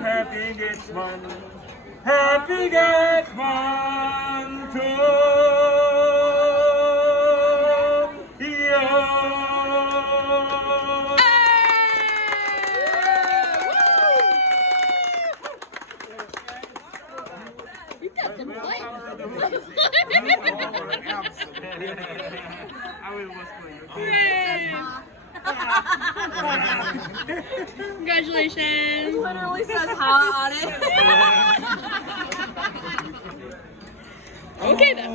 happy gets one. Happy gets one to you. You got the plate. I will whisper you. Yay! Congratulations. Literally says hot on it. Okay then.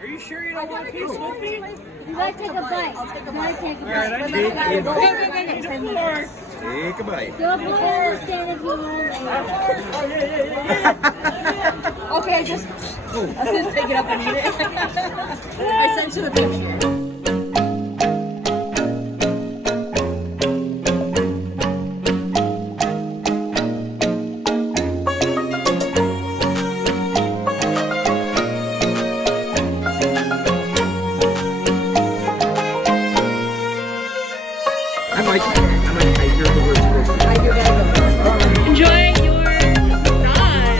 Are you sure you don't want a piece with me? You gotta take a bite. I'll take a You bite. gotta take a All right, bite. I Remember, you gotta go Go, for go, go, it go. in 10 minutes. Take a bite. You'll understand if you want it. Okay, just pick it up and eat it. I sent you the picture. I might hear the words first. I do gotta go. Enjoy your massage.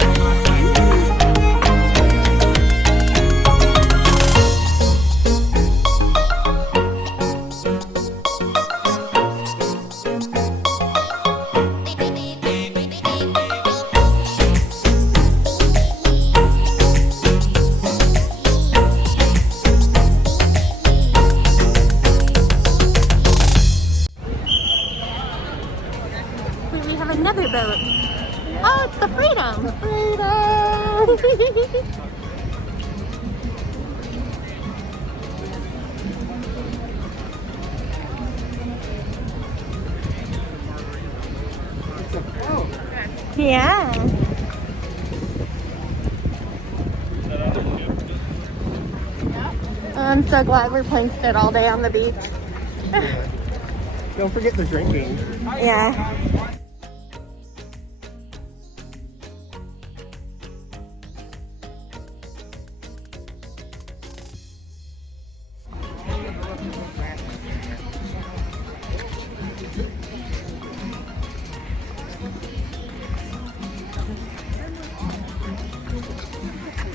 We have another boat. Oh, it's the Freedom. Freedom. Yeah. I'm so glad we're playing spit all day on the beach. Don't forget the drinking. Yeah.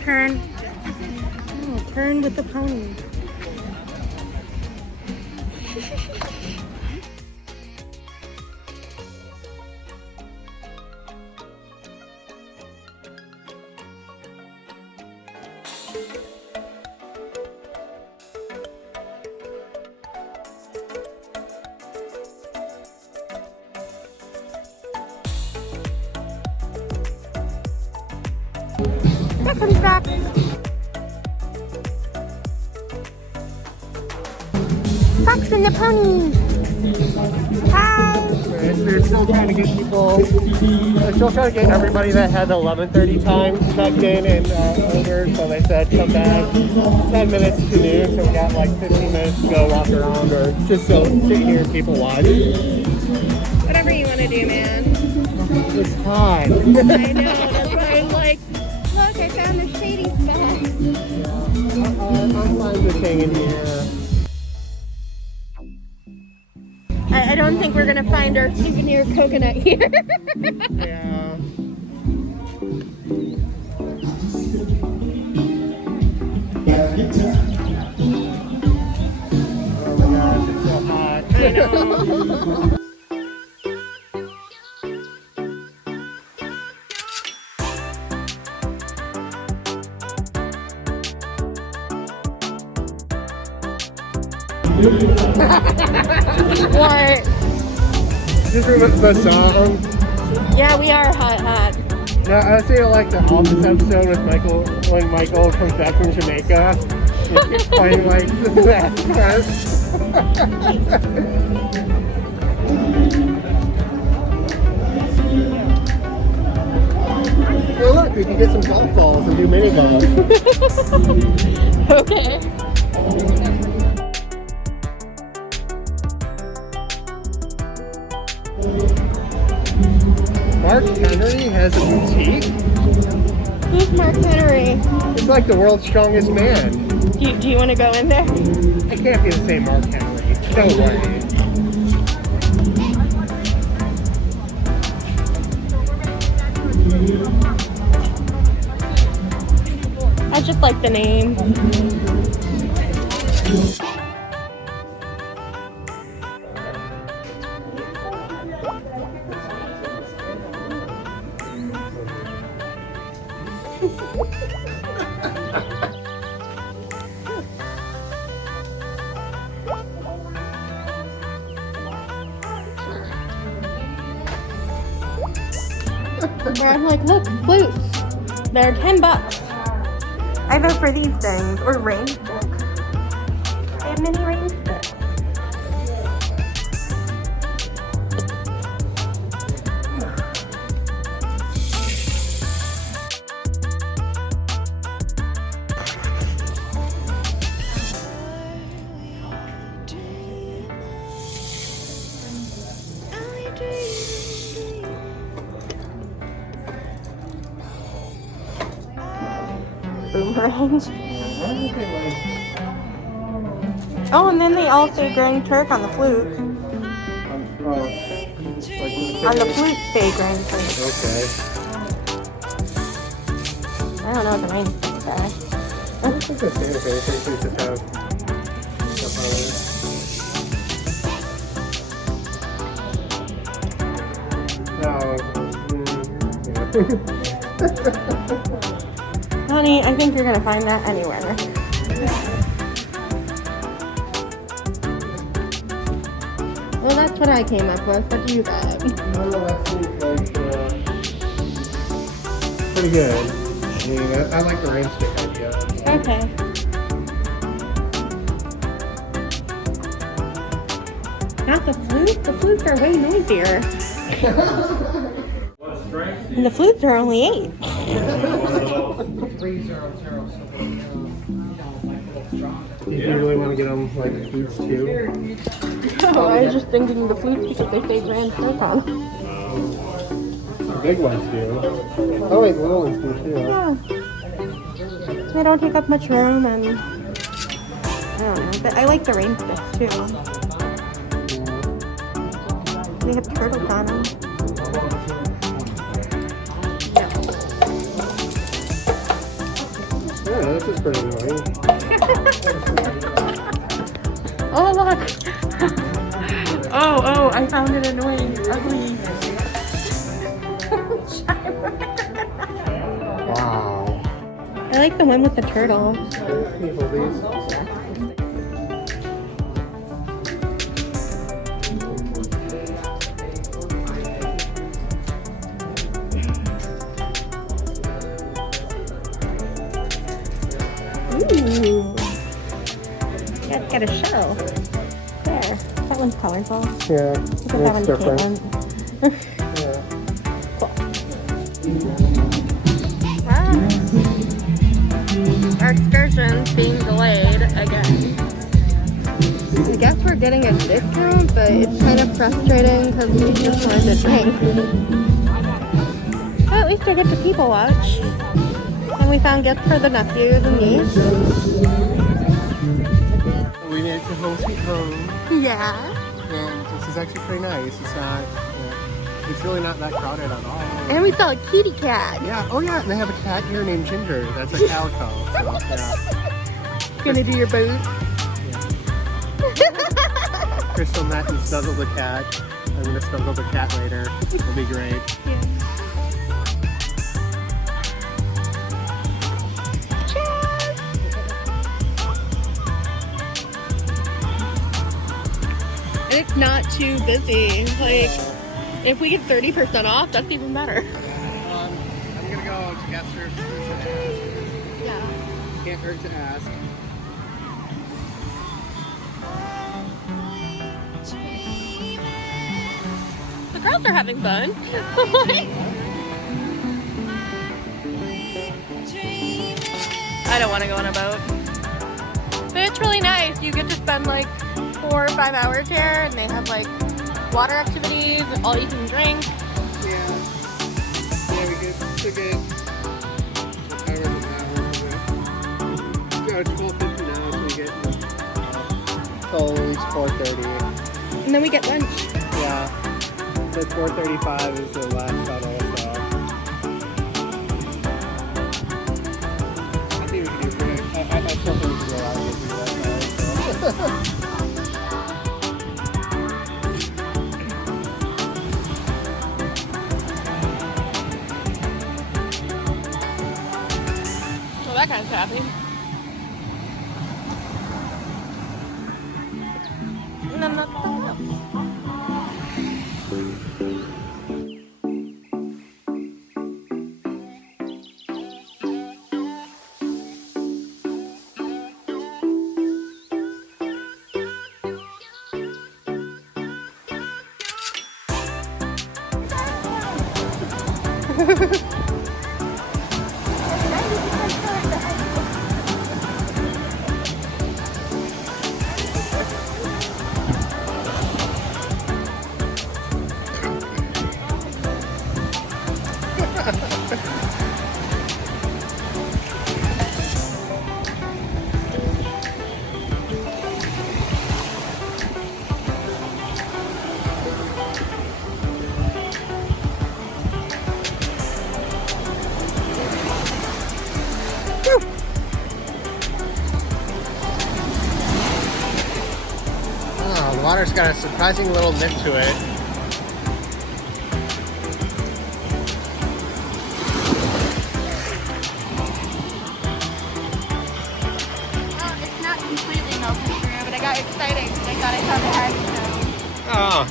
Turn. Oh, turn with the pony. Comes back. Fox and the pony. Hi. They're still trying to get people. They're still trying to get everybody that had the 11:30 time back in and over. So they said come back 10 minutes to noon. So we got like 15 minutes to go walk around or just so sit here and people watch. Whatever you want to do, man. It's hot. I know. That's why I'm like, look, I found a shady spot. I'm fine with hanging here. I don't think we're gonna find our souvenir coconut here. Yeah. Oh my gosh, it's so hot. I know. What? Just remember the song. Yeah, we are hot. No, I was thinking like the Office episode with Michael when Michael comes back from Jamaica. He's playing like that first. Oh look, we can get some golf balls and do mini golf. Okay. Mark Henry has a boutique. Who's Mark Henry? It's like the world's strongest man. Do you want to go in there? It can't be the same Mark Henry. No way. it's just like the name. Where I'm like, look, flutes. They're $10. I vote for these things or rain sticks. They have mini rain sticks. Boomerangs. Oh, and then they also bring Turk on the flute. On the flute, they bring Turk. Okay. I don't know what the rain sticks are. I think the same thing. I think they just have stuff on it. No. Honey, I think you're gonna find that anywhere. Well, that's what I came up with. What do you got? No, that seems like pretty good. I mean, I like the rain stick idea. Okay. Not the flute? The flutes are way noisier. And the flutes are only 8. Do you really want to get them like flutes too? Oh, I was just thinking the flutes because they say Grand Turk on. The big ones do. Oh wait, the little ones do too. Yeah. They don't take up much room and I don't know, but I like the rain sticks too. They have turtles on them. Yeah, this is pretty annoying. Oh look! Oh, I found it annoying, ugly. Wow. I like the one with the turtle. Can you hold these? Ooh. Gotta get a shell. There. That one's colorful. Yeah, Look at that it's one, different. Caitlin. Yeah. Wow. Our excursion's being delayed again. I guess we're getting a discount, but it's kind of frustrating because we just wanted to drink. But at least I get to people watch. And we found gifts for the nephews and niece. We made it to Home Sweet Home. Yeah. And this is actually pretty nice. It's not, it's really not that crowded at all. And we saw a kitty cat. Yeah, oh yeah, and they have a cat here named Ginger. That's a calico. So, yeah. Gonna do your boot. Crystal met and snuggled the cat. I'm gonna snuggle the cat later. It'll be great. And it's not too busy. Like, if we get 30% off, that's even better. I'm gonna go to guest services and ask. Yeah. Can't hurt to ask. The girls are having fun. I don't want to go on a boat. But it's really nice. You get to spend like 4 or 5 hours here, and they have like water activities, all you can drink. Yeah. Yeah, we get ticket. However many hours is it? Yeah, it's $12.50 now, so we get till 4:30. And then we get lunch. Yeah. So 4:35 is the last shuttle, so I think we can definitely need to go out and do that now. Well, that guy's happy. No, no, no, no. Oh, the water's got a surprising little nip to it. Well, it's not completely melted through, but I got excited because I thought I saw the head. Oh.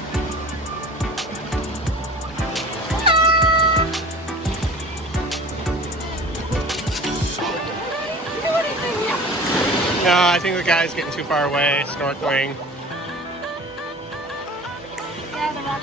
No, I think the guy's getting too far away, snorkeling. Yeah, the rock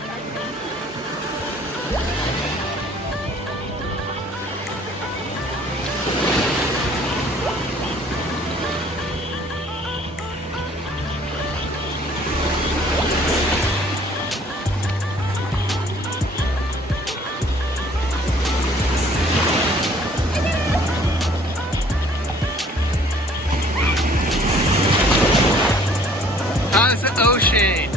How's the ocean?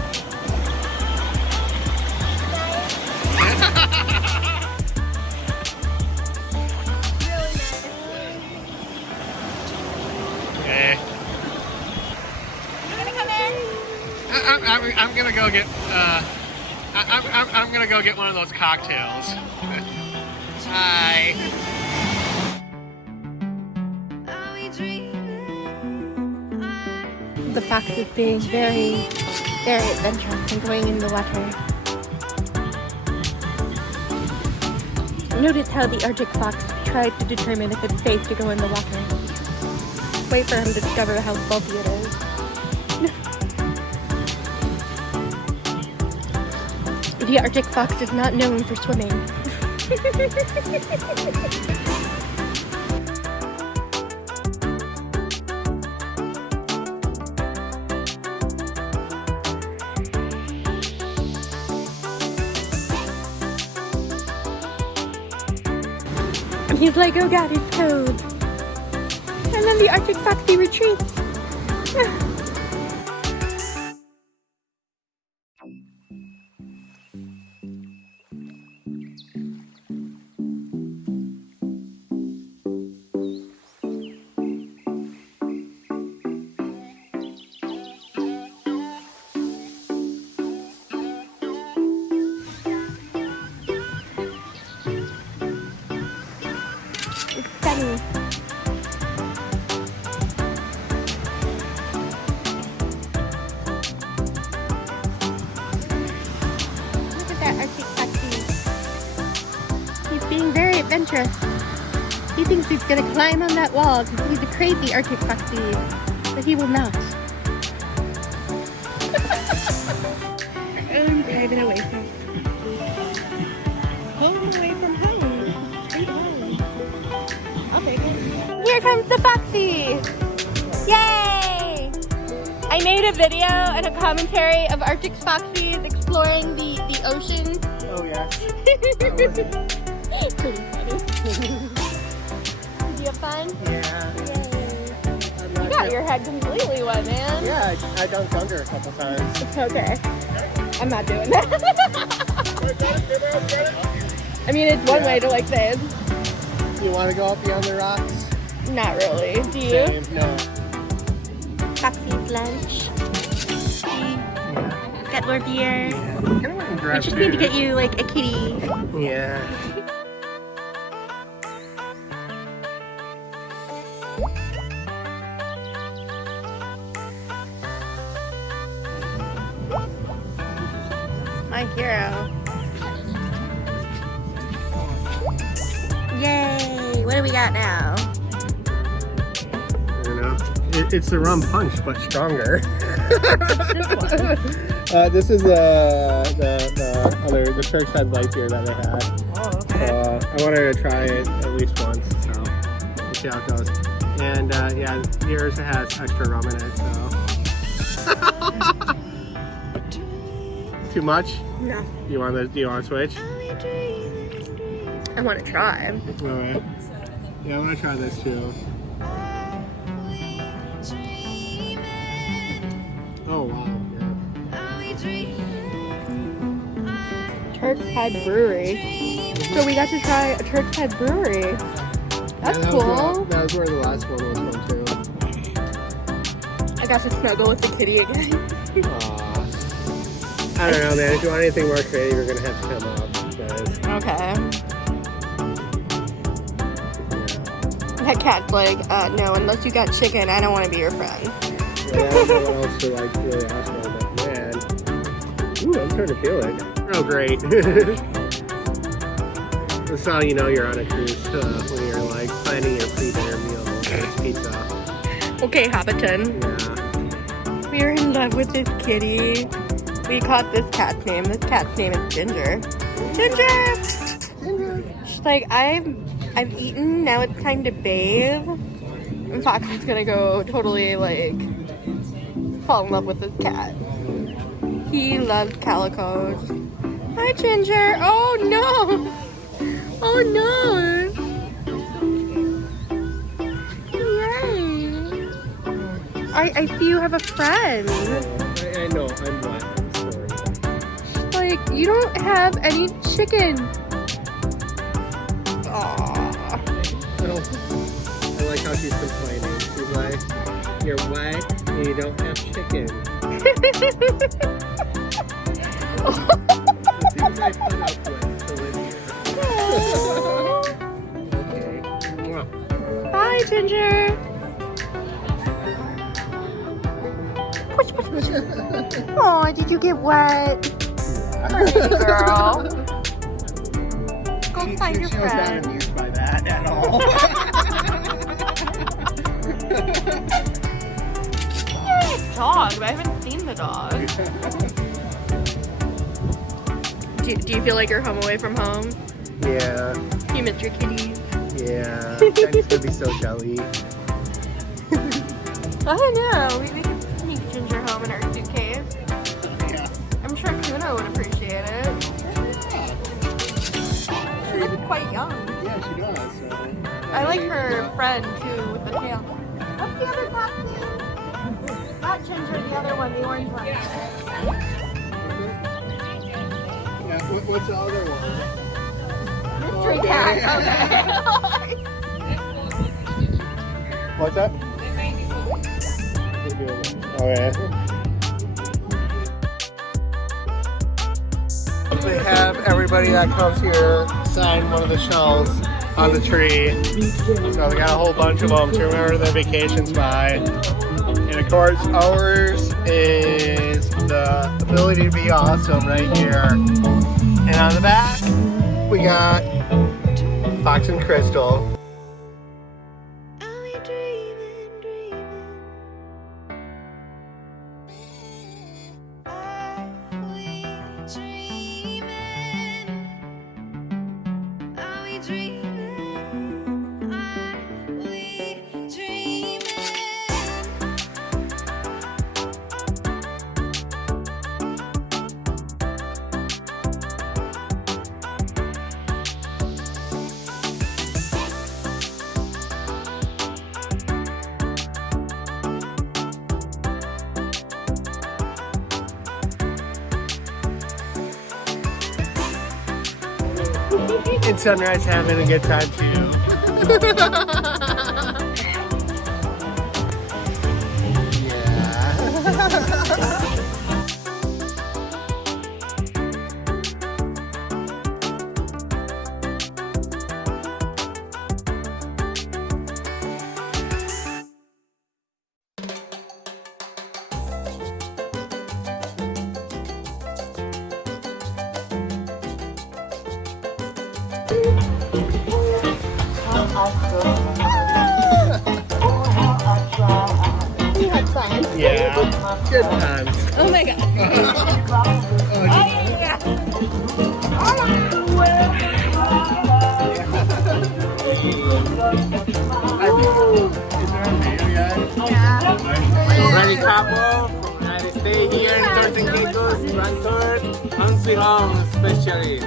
Okay. You gonna come in? I'm gonna go get I'm gonna go get one of those cocktails. Hi. The fox is being very, very adventurous and going in the water. Notice how the Arctic fox tried to determine if it's safe to go in the water. Wait for him to discover how salty it is. The Arctic fox is not known for swimming. He's like, oh god, it's cold. And then the Arctic foxy retreats. It's sunny. Look at that Arctic foxy. He's being very adventurous. He thinks he's gonna climb on that wall because he's a crazy Arctic foxy, but he will not. Our own private oasis. Home away from home. Sweet home. I'll take it. Here comes the foxy! Yay! I made a video and a commentary of Arctic foxes exploring the ocean. Oh yeah. Pretty funny. Did you have fun? Yeah. Yay. You got your head completely wet, man. Yeah, I dunked under a couple times. It's okay. I'm not doing that. I mean, it's one way to like this. You want to go up beyond the rocks? Not really. Do you? Same. No. Foxy's lunch. Got more beer. We just need to get you like a kitty. Yeah. My hero. Yay! What do we got now? I don't know. It's the rum punch, but stronger. This is the Turk's Head light beer that they had. Oh, okay. I wanted to try it at least once, so we'll see how it goes. And yeah, yours has extra rum in it, so. Too much? No. Do you want to switch? I want to try. Alright. Yeah, I want to try this too. Oh wow. Turk's Head Brewery. So we got to try a Turk's Head Brewery. That's cool. That was where the last one was from too. I got to snuggle with the kitty again. I don't know, man. If you want anything more creative, you're gonna have to come up. Guys. Okay. That cat's like, no, unless you got chicken, I don't want to be your friend. Yeah, I don't know what else to like really ask for, but man. Ooh, I'm starting to feel it. Oh, great. That's how you know you're on a cruise when you're like planning your pre-dinner meal. It's pizza. Okay, Hobbiton. Yeah. We're in love with this kitty. We caught this cat's name. This cat's name is Ginger. Ginger! She's like, I've eaten, now it's time to bathe. And Foxy's gonna go totally like fall in love with this cat. He loves calicos. Hi, Ginger. Oh no! Oh no! Yay! I see you have a friend. I know, I'm glad. I'm sorry. Like, you don't have any chicken. Aww. I like how she's complaining. She's like, you're white and you don't have chicken. The things I put up with to live here. Okay. Bye, Ginger. Oh, did you get wet? Pretty girl. Go find your She was not friend. amused by that at all. Dog, but I haven't seen the dog. Do you feel like you're home away from home? Yeah, You miss your kitties? yeah. Jackie's gonna be so jelly. I don't know. We could sneak Ginger home in our suitcase. Yeah. I'm sure Kuna would appreciate it. She looks quite young. Yeah, she does. So. I like her friend too with the tail. What's the other Foxy? Not Ginger, the other one, the orange one. Yeah, what's the other one? Mystery Okay. cat. Okay. What's that? Okay. They have everybody that comes here sign one of the shells on the tree. So they got a whole bunch of them to remember their vacations by. And of course, ours is the ability to be awesome right here. And on the back, we got Fox and Crystal. And Sunrise having a good time too. Yeah. We had fun. Yeah, good times. Oh my god. Oh yeah. Ready couple, and stay here in Turks and Caicos, Grand Turk, and Sweet Home especially.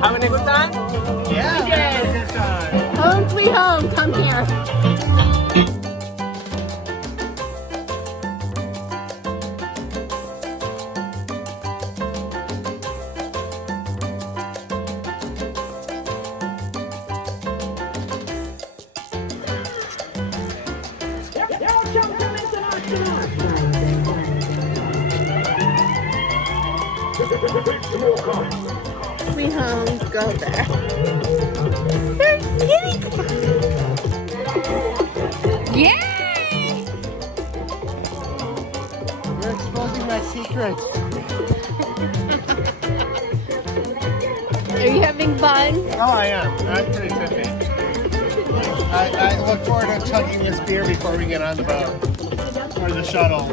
Having a good time? Yeah, good time. Home sweet home. Come here. Sweet home, go there. There's kitty cats. Yay! You're exposing my secrets. Are you having fun? Oh, I am. I'm pretty trippy. I look forward to chugging this beer before we get on the boat. Or the shuttle.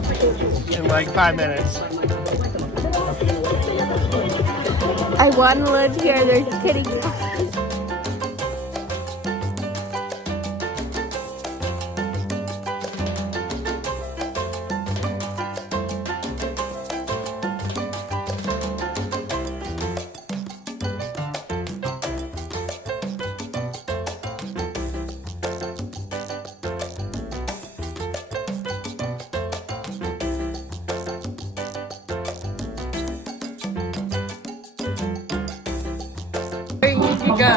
In like 5 minutes. I want to live here. There's kitty cats. Where you need to go.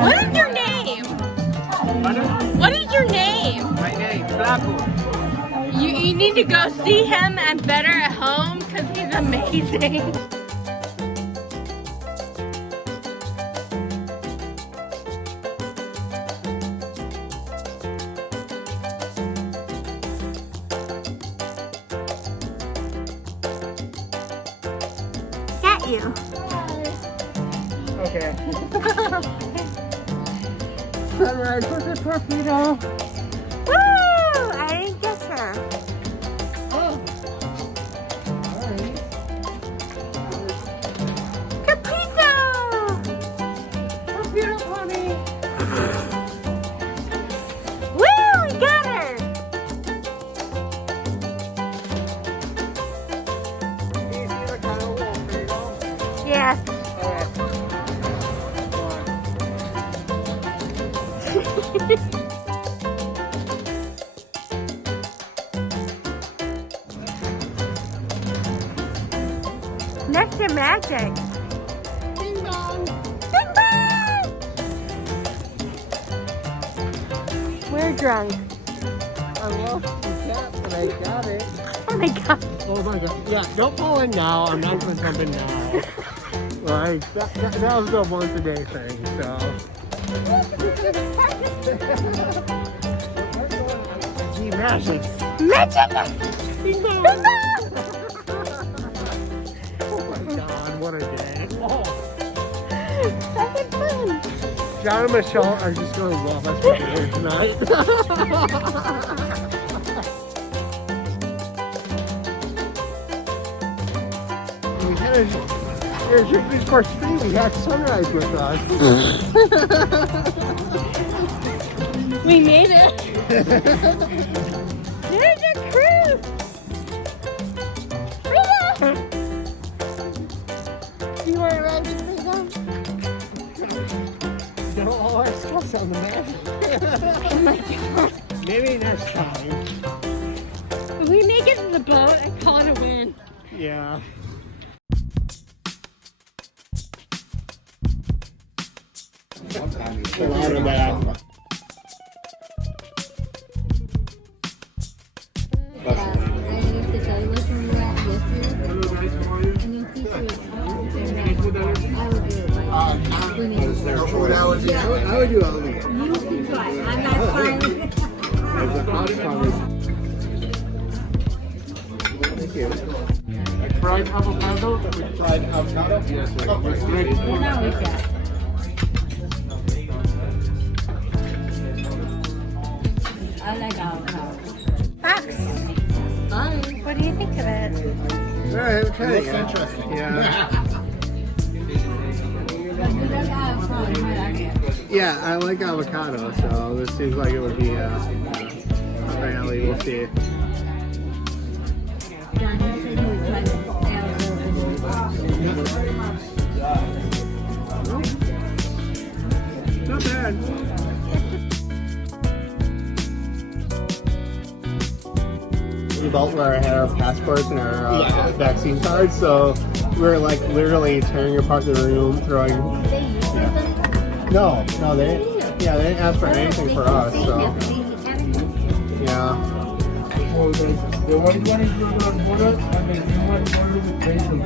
What is your name? What is your name? My name, Flaco. You need to go see him and better at home because he's amazing. Got you. Okay. Sunrise with a torpedo. Woo! I didn't get her. Capito! Torpedo pony. Woo! We got her. Can you see the Carnival turtle? Yes. Next to magic. Ding dong. Ding dong. We're drunk. I lost the cat, but I got it. Oh my god. Oh my god. Yeah, don't fall in now. I'm not even jumping now. Like, that was a once a day thing, so. Gee, magic. Magic. Ding dong. Ding dong. Oh my god, what a day. Oh. That's fun. John and Michelle are just going to love us for dinner tonight. We had a course 3, we had sunrise with us. We made it. There's a cruise. Freedom. You want to ride the freedom? Don't all our stuff's on the magic. Oh my god. Maybe next time. If we make it to the boat, I call it a win. Yeah. A lot of that. I used to tell you what's in the wrap yesterday. And your teacher was I would do it. Food allergy. I would do all of it. You can try. I'm not trying. Thank you. Like fried avocado? Fried avocado? Yes, sir. Well, now we got. Alright, I'm trying Looks to interesting. Yeah. Yeah, I like avocado, so this seems like it would be up my alley. We'll see. Not bad. We both were had our passports and our vaccine cards, so we were like literally tearing apart the room, throwing. No, they didn't ask for anything for us, so yeah. The white one is regular butter and the green one is with basil.